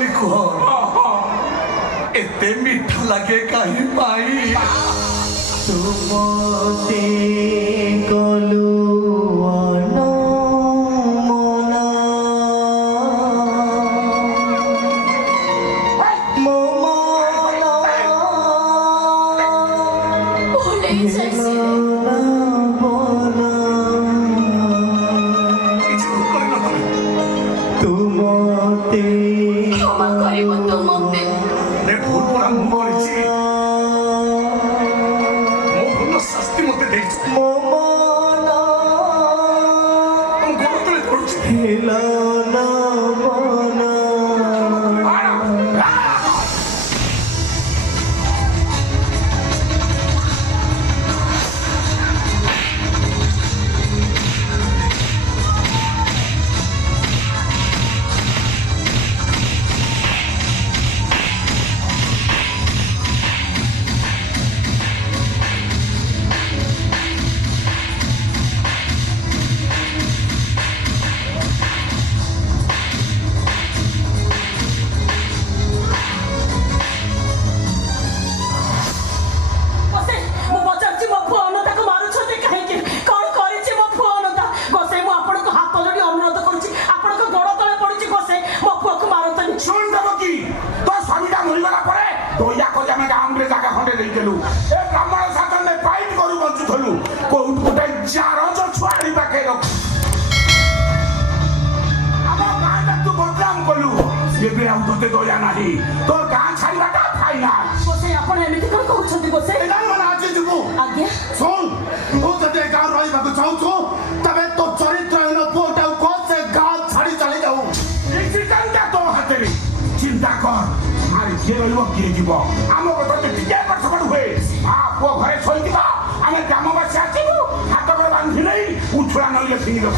बोली कह एते मीठा लगे कहीं पाई तुमते गलु दया नहीं तो गाँ छाड़ा फाइनाल सुन तू जब गाँव रही चाहू तब तो चरित्र पुटा से गाँव छाड़ी चली जाऊ तो हाथ चिंता कर आरे किए किए जीव आम गोटे हुए माँ पुओ घरे शोई आम ग्रामवासी आसू हाथ गोड़ बांधि नहीं उछुड़ा नई फिंगी देव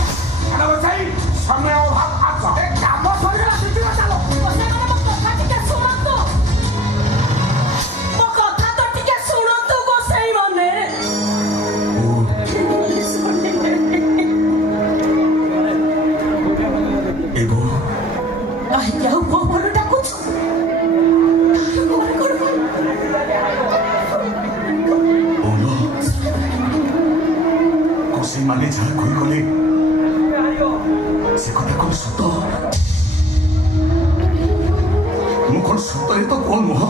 समय अभाव आस काम चलो माने जहाँ कोई गले से कथा कौन सत मुझे सत ये तो कौन मुह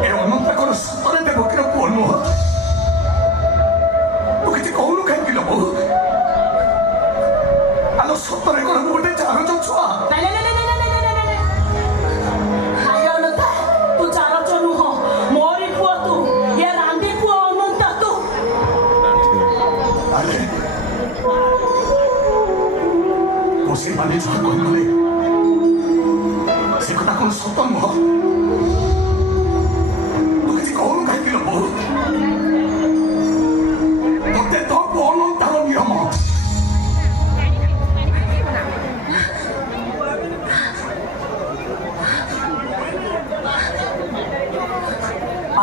ए अनंत कौन सतरे देव कि कौन मुह तू किसी कहूनु कहीं लो आलो सतरे कौन गोटे चार छुआ माने जहाँ कोई गले से कथा कौन सत मुह तू किसी कहूनु कहीं लो ते तो कौन तार नियम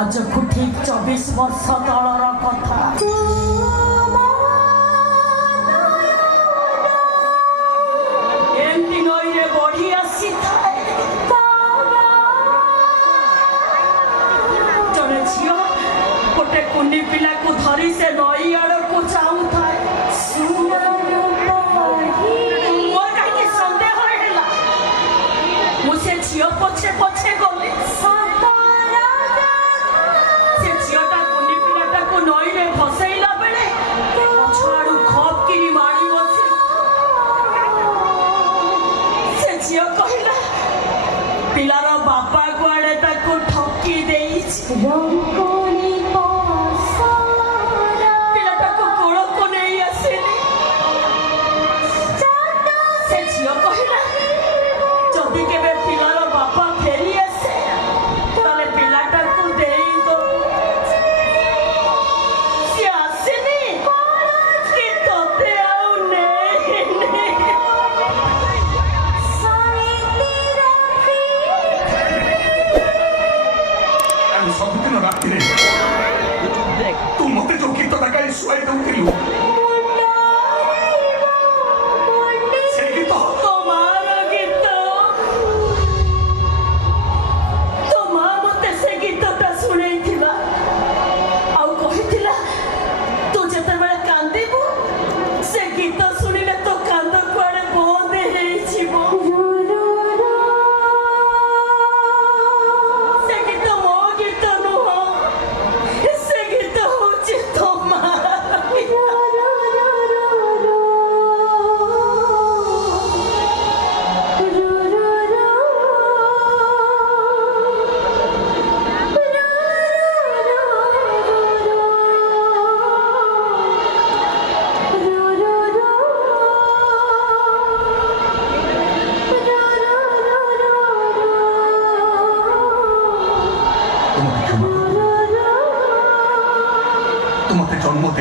आज को ठीक 24 वर्ष तलर कथा कुंडी पिला को धरी से नई आड़ को चाहू थाए मोर कहीं संदेह होइला मुझे झियो पछे पछे गले से झियोटा कुंडी पिलाटा को नई रे फसैला बेले पछाड़ू खप किनी मारी बसे से झियो कहिला पिलार बापा कुआडे ताको ठकी देइछि सबदिन राति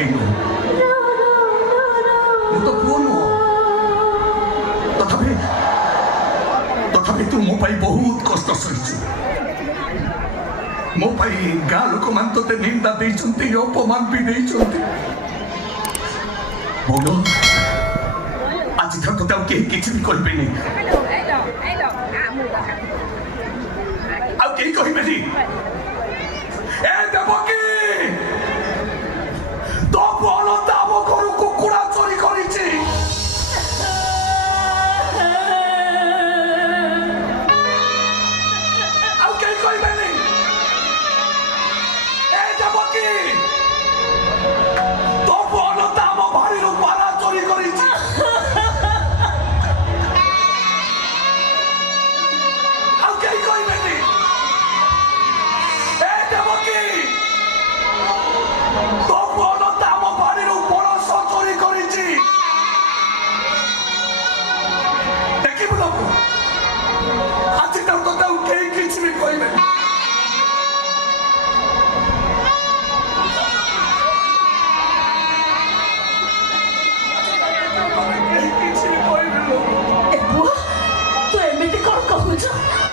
ଦେଇନୁ ମୁଁ ତ ପୁଅ ନୁହଁ ତଥାପି ତୁ ମୋ ପାଇଁ ବହୁତ କଷ୍ଟ ସହିଛୁ ମୋ ପାଇଁ ଗାଁ ଲୋକମାନେ ତୋତେ ନିନ୍ଦା ଦେଇଛନ୍ତି ଅପମାନ ବି ଦେଇଛନ୍ତି ଭଉଣ ଆଜିଠାରୁ ତୋତେ ଆଉ କେହି କିଛି ବି କହିବେନି ଆଉ କେହି କହିବେନି ଏ ଦେବକୀ